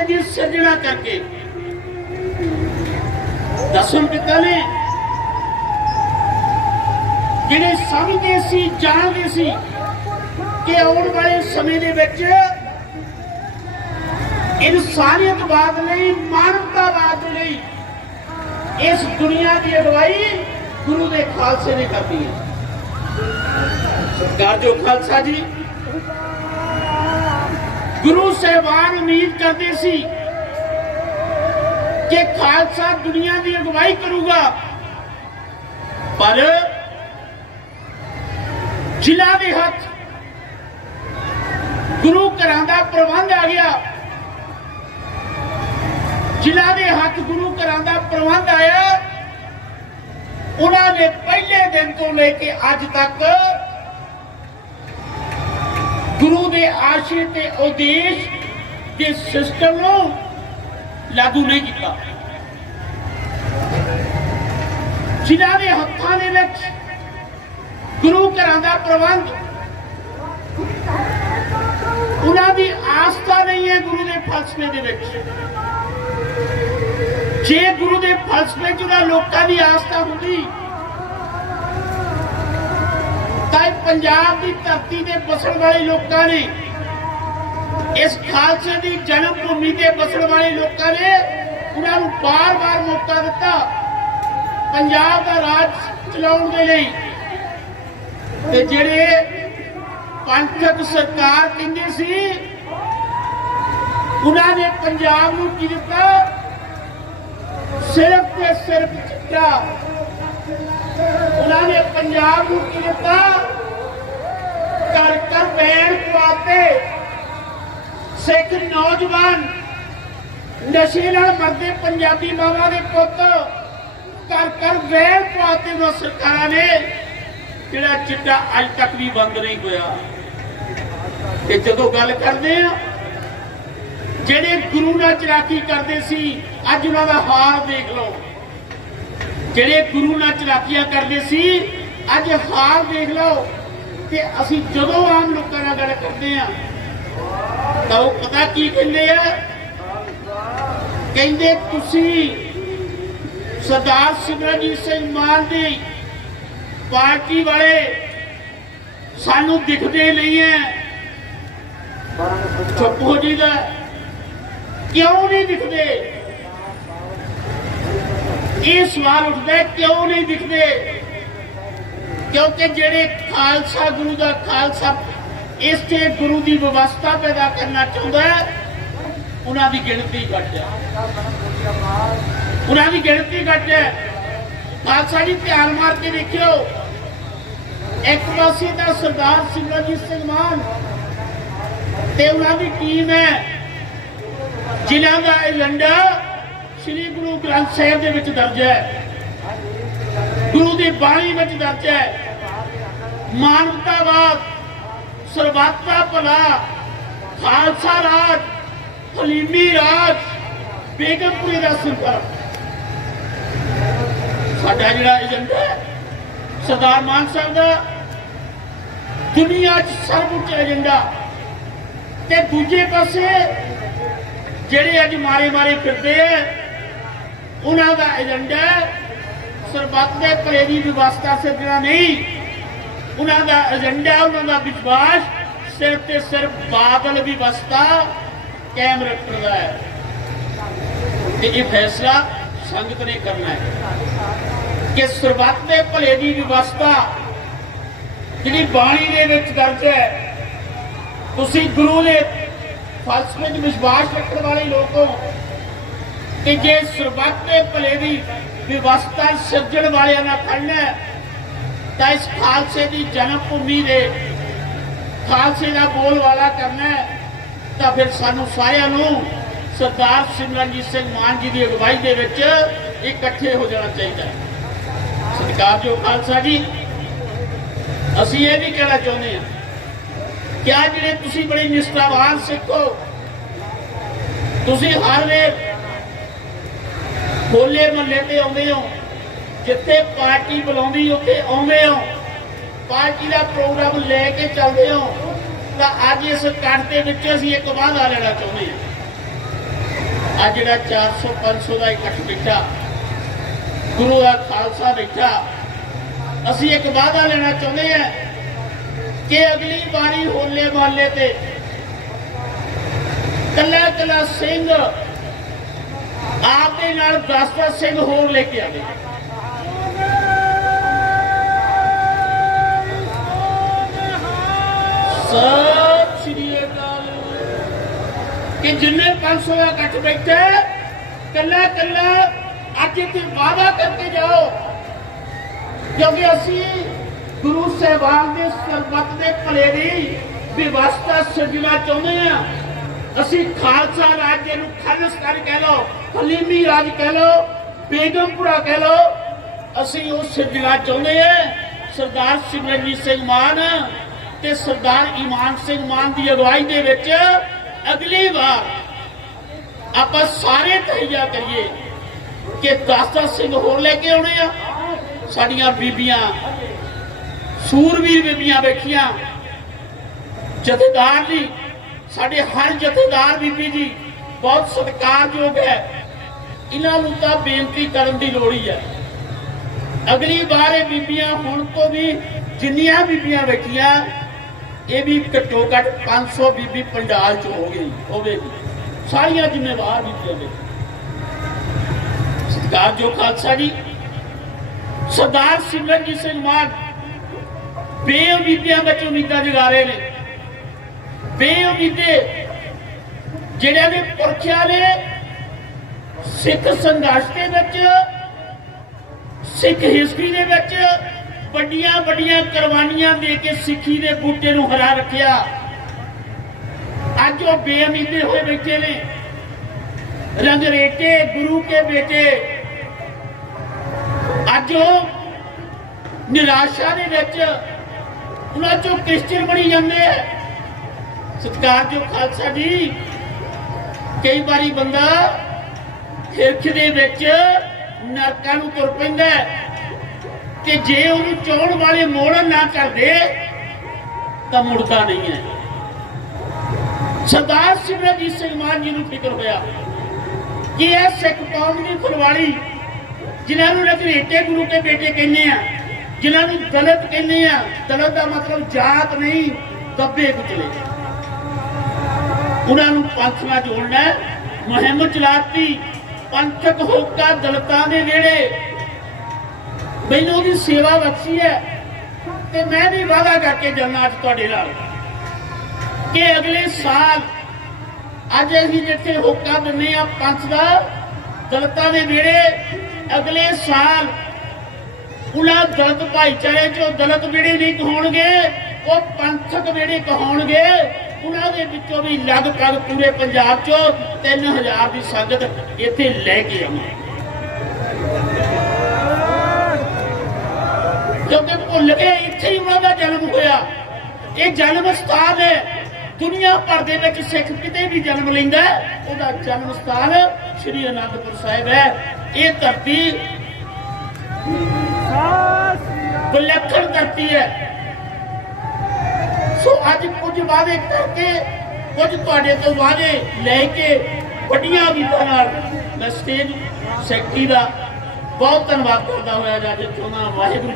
ਖਾਲਸੇ ਦੀ ਸਿਰਜਣਾ ਕਰਕੇ। ਦਸਮ ਪਿਤਾ ਨੇ ਜਿਹੜੇ ਸਮਝਦੇ ਸੀ, ਜਾਣਦੇ ਸੀ ਕਿ ਆਉਣ ਵਾਲੇ ਸਮੇਂ ਦੇ ਵਿੱਚ ਇਨਸਾਨੀਅਤਵਾਦ ਲਈ ਮਾਨਵਤਾਵਾਦ ਲਈ ਇਸ ਦੁਨੀਆ ਦੀ ਅਗਵਾਈ ਗੁਰੂ ਦੇ ਖਾਲਸੇ ਨੇ ਕਰਦੀ ਹੈ। ਸਰਕਾਰ ਜੋ ਖਾਲਸਾ ਜੀ ਗੁਰੂ ਸਾਹਿਬਾਨ ਉਮੀਦ ਕਰਦੇ ਸੀ ਕਿ ਖਾਲਸਾ ਦੁਨੀਆ ਦੀ ਅਗਵਾਈ ਕਰੂਗਾ। ਪਰ ਜ਼ਿਲ੍ਹਾ ਦੇ ਹੱਥ ਗੁਰੂ ਘਰਾਂ ਦਾ ਪ੍ਰਬੰਧ ਆ ਗਿਆ। ਜ਼ਿਲ੍ਹਾ ਦੇ ਹੱਥ ਗੁਰੂ ਘਰਾਂ ਦਾ ਪ੍ਰਬੰਧ ਆਇਆ। ਉਹਨਾਂ ਨੇ ਪਹਿਲੇ ਦਿਨ ਤੋਂ ਲੈ ਕੇ ਅੱਜ ਤੱਕ ਗੁਰੂ ਦੇ ਆਸ਼ੇ ਤੇ ਉਦੇਸ਼ ਦੇ ਸਿਸਟਮ ਨੂੰ ਲਾਗੂ ਨਹੀਂ ਕੀਤਾ। ਜਿਨ੍ਹਾਂ ਦੇ ਹੱਥਾਂ ਦੇ ਵਿੱਚ ਗੁਰੂ ਘਰਾਂ ਦਾ ਪ੍ਰਬੰਧ, ਉਹਨਾਂ ਦੀ ਆਸਥਾ ਨਹੀਂ ਹੈ ਗੁਰੂ ਦੇ ਫਲਸਫੇ ਦੇ ਵਿੱਚ। ਜੇ ਗੁਰੂ ਦੇ ਫਲਸਫੇ 'ਚ ਉਹਨਾਂ ਲੋਕਾਂ ਦੀ ਆਸਥਾ ਹੁੰਦੀ ਤਾਂ ਇਹ ਪੰਜਾਬ ਦੀ ਧਰਤੀ ਤੇ ਬਸਣ ਵਾਲੇ ਲੋਕਾਂ ਨੇ, ਇਸ ਖਾਲਸੇ ਦੀ ਜਨਮ ਭੂਮੀ ਤੇ ਬਸਣ ਵਾਲੇ ਲੋਕਾਂ ਨੇ ਉਹਨਾਂ ਨੂੰ ਬਾਰ-ਬਾਰ ਮੌਕਾ ਦਿੱਤਾ। ਪੰਜਾਬ ਦਾ ਰਾਜ ਚਲਾਉਣ ਦੇ ਲਈ। ਤੇ ਜਿਹੜੇ ਪੰਥਕ ਸਰਕਾਰ ਕਹਿੰਦੇ ਸੀ, ਉਹਨਾਂ ਨੇ ਪੰਜਾਬ ਨੂੰ ਕੀ ਦਿੱਤਾ? ਸਿਰਫ ਤੇ ਸਿਰਫ ਚਿੱਟਾ। ਉਹਨਾਂ ਨੇ ਪੰਜਾਬ ਨੂੰ ਕੀ ਦਿੱਤਾ? ਕਰ ਕਰ ਬੈਣ ਪਵਾਤੇ ਸਿੱਖ ਨੌਜਵਾਨ ਨਸ਼ੇ ਨਾਲ ਮਰਦੇ ਪੰਜਾਬੀ ਮਾਵਾਂ ਦੇ ਪੁੱਤ ਕਰ ਕਰ ਬੈਣ ਪਵਾਤੇ ਉਹ ਸਰਕਾਰਾਂ ਨੇ। ਜਿਹੜਾ ਚਿੱਟਾ ਅੱਜ ਤੱਕ ਵੀ ਬੰਦ ਨਹੀਂ ਹੋਇਆ। ਤੇ ਜਦੋਂ ਗੱਲ ਕਰਦੇ ਆ ਜਿਹੜੇ ਗੁਰੂ ਨਾਲ ਚਲਾਕੀ ਕਰਦੇ ਸੀ, ਅੱਜ ਉਹਨਾਂ ਦਾ ਹਾਲ ਦੇਖ ਲਓ। ਜਿਹੜੇ ਗੁਰੂ ਨਾਲ ਚਲਾਕੀਆਂ ਕਰਦੇ ਸੀ, ਅੱਜ ਹਾਲ ਦੇਖ ਲਓ। ਤੇ ਅਸੀਂ ਜਦੋਂ ਆਮ ਲੋਕਾਂ ਨਾਲ ਗੱਲ ਕਰਦੇ ਆ ਤਾਂ ਉਹ ਪਤਾ ਕੀ ਕਹਿੰਦੇ ਆ? ਕਹਿੰਦੇ, ਤੁਸੀਂ ਸਰਦਾਰ ਸਿਮਰਨਜੀਤ ਸਿੰਘ ਮਾਨ ਦੀ ਪਾਰਟੀ ਵਾਲੇ ਸਾਨੂੰ ਦਿਖਦੇ ਨਹੀਂ ਐ। ਚੁੱਪ ਜੀ ਦਾ ਕਿਉਂ ਨਹੀਂ ਦਿਖਦੇ? ਇਹ ਸਵਾਲ ਉੱਠਦਾ ਕਿਉਂ ਨਹੀਂ ਦਿਖਦੇ? ਕਿਉਂਕਿ ਜਿਹੜੇ ਖਾਲਸਾ ਗੁਰੂ ਦਾ ਖਾਲਸਾ ਇਸ ਤੇ ਗੁਰੂ ਦੀ ਵਿਵਸਥਾ ਪੈਦਾ ਕਰਨਾ ਚਾਹੁੰਦਾ ਹੈ, ਉਹਨਾਂ ਦੀ ਗਿਣਤੀ ਘੱਟ ਹੈ। ਉਹਨਾਂ ਦੀ ਗਿਣਤੀ ਘੱਟ ਹੈ। ਖਾਲਸਾ ਜੀ, ਧਿਆਨ ਮਾਰ ਕੇ ਦੇਖਿਓ। ਇੱਕ ਪਾਸੇ ਦਾ ਸਰਦਾਰ ਸਿਮਰਨਜੀਤ ਸਿੰਘ ਮਾਨ ਤੇ ਉਹਨਾਂ ਦੀ ਟੀਮ ਹੈ। ਜਿਨ੍ਹਾਂ ਦਾ ਏਜੰਡਾ ਸ੍ਰੀ ਗੁਰੂ ਗ੍ਰੰਥ ਸਾਹਿਬ ਦੇ ਵਿੱਚ ਦਰਜ ਹੈ। ਗੁਰੂ ਦੀ ਬਾਣੀ ਵਿੱਚ ਦਰਜ ਹੈ। ਮਾਨਵਤਾਵਾਦ ਸਰਬੱਤ ਭਲਾ, ਖਾਲਸਾ ਰਾਜ, ਹਲੀਮੀ ਰਾਜ, ਬੇਗਮਪੁਰੀ ਦਾ ਸਰਕਾਰ ਸਾਡਾ ਜਿਹੜਾ ਏਜੰਡਾ ਸਰਦਾਰ ਮਾਨ ਸਾਹਿਬ ਦਾ, ਦੁਨੀਆ 'ਚ ਸਰਵਉੱਚ ਏਜੰਡਾ। ਤੇ ਦੂਜੇ ਪਾਸੇ ਜਿਹੜੇ ਅੱਜ ਮਾਰੇ ਮਾਰੇ ਫਿਰਦੇ ਆ ਉਹਨਾਂ ਦਾ ਏਜੰਡਾ ਸਰਬੱਤ ਦੇ ਭਲੇ ਦੀ ਵਿਵਸਥਾ ਸਿਰਜਣਾ ਨਹੀਂ। ਉਹਨਾਂ ਦਾ ਏਜੰਡਾ ਉਹਨਾਂ ਦਾ ਵਿਸ਼ਵਾਸ ਸਿਰਫ ਤੇ ਸਿਰਫ ਬਾਦਲ ਵਿਵਸਥਾ ਕਾਇਮ ਰੱਖਣ ਦਾ ਹੈ। ਤੇ ਇਹ ਫੈਸਲਾ ਸੰਗਤ ਨੇ ਕਰਨਾ ਹੈ ਕਿ ਸਰਬੱਤ ਦੇ ਭਲੇ ਦੀ ਵਿਵਸਥਾ ਜਿਹੜੀ ਬਾਣੀ ਦੇ ਵਿੱਚ ਦਰਜ ਹੈ, ਤੁਸੀਂ ਗੁਰੂ ਦੇ ਫਲਸਫੇ 'ਚ ਵਿਸ਼ਵਾਸ ਰੱਖਣ ਵਾਲੇ ਲੋਕ ਹੋ ਕਿ ਜੇ ਸਰਬੱਤ ਦੇ ਭਲੇ ਦੀ ਵਿਵਸਥਾ ਸਿਰਜਣ ਵਾਲਿਆਂ ਨਾਲ ਖੜਨਾ ਤਾਂ ਇਸ ਖਾਲਸੇ ਦੀ ਜਨਮ ਭੂਮੀ ਦੇ ਖਾਲਸੇ ਦਾ ਬੋਲ ਵਾਲਾ ਕਰਨਾ ਤਾਂ ਫਿਰ ਸਾਨੂੰ ਸਾਰਿਆਂ ਨੂੰ ਸਰਦਾਰ ਸਿਮਰਨਜੀਤ ਸਿੰਘ ਮਾਨ ਜੀ ਦੀ ਅਗਵਾਈ ਦੇ ਵਿੱਚ ਇਕੱਠੇ ਹੋ ਜਾਣਾ ਚਾਹੀਦਾ ਹੈ। ਸਤਿਕਾਰਯੋਗ ਖਾਲਸਾ ਜੀ, ਅਸੀਂ ਇਹ ਵੀ ਕਹਿਣਾ ਚਾਹੁੰਦੇ ਹਾਂ ਕਿ ਆ ਜਿਹੜੇ ਤੁਸੀਂ ਬੜੇ ਨਿਸ਼ਠਾਵਾਨ ਸਿੱਖੋ ਤੁਸੀਂ ਹਰ ਵੇਰ ਹੋਲੇ ਮਹੱਲੇ ਤੇ ਆਉਂਦੇ ਹੋ, ਜਿੱਥੇ ਪਾਰਟੀ ਬੁਲਾਉਂਦੀ ਉੱਥੇ ਆਉਂਦੇ ਹੋ, ਪਾਰਟੀ ਦਾ ਪ੍ਰੋਗਰਾਮ ਲੈ ਕੇ ਚੱਲਦੇ ਹੋ, ਤਾਂ ਅੱਜ ਇਸ ਕੱਟ ਦੇ ਵਿੱਚ ਅਸੀਂ ਇੱਕ ਵਾਅਦਾ ਲੈਣਾ ਚਾਹੁੰਦੇ ਹਾਂ। ਆ ਜਿਹੜਾ 400 500 ਦਾ ਇਕੱਠ ਬੈਠਾ ਗੁਰੂ ਦਾ ਖਾਲਸਾ ਬੈਠਾ ਅਸੀਂ ਇੱਕ ਵਾਅਦਾ ਲੈਣਾ ਚਾਹੁੰਦੇ ਹਾਂ ਕਿ ਅਗਲੀ ਵਾਰੀ ਹੋਲੇ ਮਹੱਲੇ ਤੇ ਕੱਲਾ ਕੱਲਾ ਸਿੰਘ ਆਪ ਦੇ ਨਾਲ 10 ਸਿੰਘ ਹੋਰ ਲੈ ਕੇ ਆ ਗਏ ਸਤਿ ਸ਼੍ਰੀ ਅਕਾਲ। ਕਿ ਜਿੰਨੇ 500 ਦਾ ਇਕੱਠ ਬੈਠੇ ਕੱਲਾ ਕੱਲਾ ਅੱਜ ਇੱਥੇ ਵਾਅਦਾ ਕਰਕੇ ਜਾਓ। ਕਿਉਂਕਿ ਅਸੀਂ ਗੁਰੂ ਸਾਹਿਬਾਨ ਦੇ ਸਰਬੱਤ ਦੇ ਭਲੇ ਦੀ ਵਿਵਸਥਾ ਸਿਰਜਣਾ ਚਾਹੁੰਦੇ ਆ ਅਸੀਂ ਖਾਲਸਾ ਰਾਜ ਨੂੰ ਖਾਲਿਸਤਾਨ ਕਹਿ ਲਓ ਹਲੀਮੀ ਰਾਜ ਕਹਿ ਲਓ, ਬੇਗਮਪੁਰਾ ਕਹਿ ਲਓ, ਅਸੀਂ ਉਹ ਸਿਰਜਣਾ ਚਾਹੁੰਦੇ ਆ ਸਰਦਾਰ ਸਿਮਰਨਜੀਤ ਸਿੰਘ ਮਾਨ ਤੇ ਸਰਦਾਰ ਇਮਾਨ ਸਿੰਘ ਮਾਨ ਦੀ ਅਗਵਾਈ ਦੇ ਵਿੱਚ ਅਗਲੀ ਵਾਰ ਆਪਾਂ ਸਾਰੇ ਤਹਈਆ ਕਰੀਏ ਕਿ 10 ਸਿੰਘ ਹੋਰ ਲੈ ਕੇ ਆਉਣੇ ਆ। ਸਾਡੀਆਂ ਬੀਬੀਆਂ, ਸੂਰਵੀਰ ਬੀਬੀਆਂ ਬੈਠੀਆਂ ਜਥੇਦਾਰ ਜੀ ਸਾਡੇ ਹਰ ਜਥੇਦਾਰ ਬੀਬੀ ਜੀ, ਬਹੁਤ ਸਤਿਕਾਰਯੋਗ ਹੈ। ਇਹਨਾਂ ਨੂੰ ਤਾਂ ਬੇਨਤੀ ਕਰਨ ਦੀ ਲੋੜ ਹੀ ਹੈ। ਅਗਲੀ ਵਾਰ ਇਹ ਬੀਬੀਆਂ ਹੁਣ ਤੋਂ ਵੀ ਜਿੰਨੀਆਂ ਬੀਬੀਆਂ ਬੈਠੀਆਂ ਇਹ ਵੀ ਘੱਟੋ ਘੱਟ 500 ਬੀਬੀ ਪੰਡਾਲ ਚ ਹੋ ਗਈ ਹੋਵੇਗੀ ਸਾਰੀਆਂ ਜ਼ਿੰਮੇਵਾਰ ਬੀਬੀਆਂ ਨੇ। ਸਤਿਕਾਰਯੋਗ ਖਾਲਸਾ ਜੀ, ਸਰਦਾਰ ਸਿਮਰਨਜੀਤ ਸਿੰਘ ਮਾਨ ਬੇਉਮੀਦੀਆਂ ਵਿੱਚ ਉਮੀਦਾਂ ਜਗਾ ਰਹੇ ਨੇ। ਬੇਉਮੀਦੇ ਜਿਹੜਿਆਂ ਦੇ ਪੁਰਖਿਆਂ ਨੇ ਸਿੱਖ ਸੰਘਰਸ਼ ਦੇ ਵਿੱਚ, ਸਿੱਖ ਹਿਸਟਰੀ ਦੇ ਵਿੱਚ ਵੱਡੀਆਂ ਵੱਡੀਆਂ ਕੁਰਬਾਨੀਆਂ ਦੇ ਕੇ ਸਿੱਖੀ ਦੇ ਬੂਟੇ ਨੂੰ ਹਰਾ ਰੱਖਿਆ। ਅੱਜ ਉਹ ਬੇਉਮੀਦੇ ਹੋਏ ਬੈਠੇ ਨੇ। ਰੰਗਰੇਟੇ ਗੁਰੂ ਕੇ ਬੇਟੇ। ਅੱਜ ਉਹ ਨਿਰਾਸ਼ਾ ਦੇ ਵਿੱਚ, ਉਹਨਾਂ ਚੋਂ ਕ੍ਰਿਸਚੀਅਨ ਬਣੀ ਜਾਂਦੇ ਆ। ਸਤਿਕਾਰਯੋਗ ਖਾਲਸਾ ਜੀ। ਕਈ ਵਾਰੀ ਬੰਦਾ ਹਿਰਖ ਦੇ ਵਿੱਚ ਨਰਕਾਂ ਨੂੰ ਤੁਰ ਪੈਂਦਾ ਹੈ ਜੇ ਉਹਨੂੰ ਚਾਉਣ ਵਾਲੇ ਮੋੜ ਨਾ ਕਰਦੇ, ਤਾਂ ਮੁੜਦਾ ਨਹੀਂ ਹੈ। ਸਰਦਾਰ ਸਿਮਰਜੀਤ ਸਿੰਘ ਮਾਨ ਜੀ ਨੂੰ ਫਿਕਰ ਹੋਇਆ ਕਿ ਇਹ ਸਿੱਖ ਕੌਮ ਦੀ ਫੁਲਵਾੜੀ ਜਿਨ੍ਹਾਂ ਨੂੰ ਰਘਰੇਟੇ ਗੁਰੂ ਕੇ ਬੇਟੇ ਕਹਿੰਦੇ ਆ ਜਿਨ੍ਹਾਂ ਨੂੰ ਦਲਿਤ ਕਹਿੰਦੇ ਆ ਦਲਿਤ ਦਾ ਮਤਲਬ ਜਾਤ ਨਹੀਂ ਦੱਬੇ ਕੁਚਲੇ। ਉਹਨਾਂ ਨੂੰ ਪੰਥ ਨਾਲ ਜੋੜਨਾ ਹੈ। ਮੁਹਿੰਮ ਚਲਾਤੀ, ਪੰਥਕ ਹੋਕਾ ਦਲਿਤਾਂ ਦੇ ਵਿਹੜੇ ਮੈਨੂੰ ਉਹਦੀ ਸੇਵਾ ਬਖਸ਼ੀ ਹੈ ਤੇ ਮੈਂ ਵੀ ਵਾਅਦਾ ਕਰਕੇ ਜਾਣਾ ਅੱਜ ਤੁਹਾਡੇ ਨਾਲ। ਕਿ ਅਗਲੇ ਸਾਲ ਅੱਜ ਅਸੀਂ ਜਿੱਥੇ ਹੋਕਾ ਦਿੰਨੇ ਆ ਪੰਥ ਦਾ, ਦਲਤਾਂ ਦੇ ਵਿਹੜੇ ਅਗਲੇ ਸਾਲ ਉਹਨਾਂ ਦਲਤ ਭਾਈਚਾਰੇ ਚੋਂ ਦਲਤ ਵਿਹੜੇ ਨਹੀਂ ਕਹਾਉਣਗੇ, ਉਹ ਪੰਥਕ ਵਿਹੜੇ ਕਹਾਉਣਗੇ। ਉਹਨਾਂ ਦੇ ਵਿੱਚੋਂ ਵੀ ਲਗਭਗ ਪੂਰੇ ਪੰਜਾਬ ਚੋਂ 3000 ਦੀ ਸੰਗਤ ਇੱਥੇ ਲੈ ਕੇ ਆਵਾਂਗੇ ਕਿਉਂਕਿ ਭੁੱਲ ਗਏ ਇੱਥੇ ਹੀ ਉਹਨਾਂ ਦਾ ਜਨਮ ਹੋਇਆ। ਇਹ ਜਨਮ ਸਥਾਨ ਹੈ। ਦੁਨੀਆ ਭਰ ਦੇ ਵਿੱਚ ਸਿੱਖ ਕਿਤੇ ਵੀ ਜਨਮ ਲੈਂਦਾ ਉਹਦਾ ਜਨਮ ਸਥਾਨ ਸ੍ਰੀ ਅਨੰਦਪੁਰ ਸਾਹਿਬ ਹੈ। ਇਹ ਧਰਤੀ ਵਿਲੱਖਣ ਧਰਤੀ ਹੈ। ਸੋ ਅੱਜ ਕੁਝ ਵਾਅਦੇ ਕਰਕੇ ਕੁਝ ਤੁਹਾਡੇ ਤੋਂ ਵਾਅਦੇ ਲੈ ਕੇ ਵੱਡੀਆਂ ਉਮੀਦਾਂ ਨਾਲ ਮੈਂ ਸਟੇਜ ਸੈਕਟਰੀ ਦਾ ਬਹੁਤ ਧੰਨਵਾਦ ਕਰਦਾ ਹੋਇਆ ਅੱਜ ਚਾਹੁੰਦਾ ਵਾਹਿਗੁਰੂ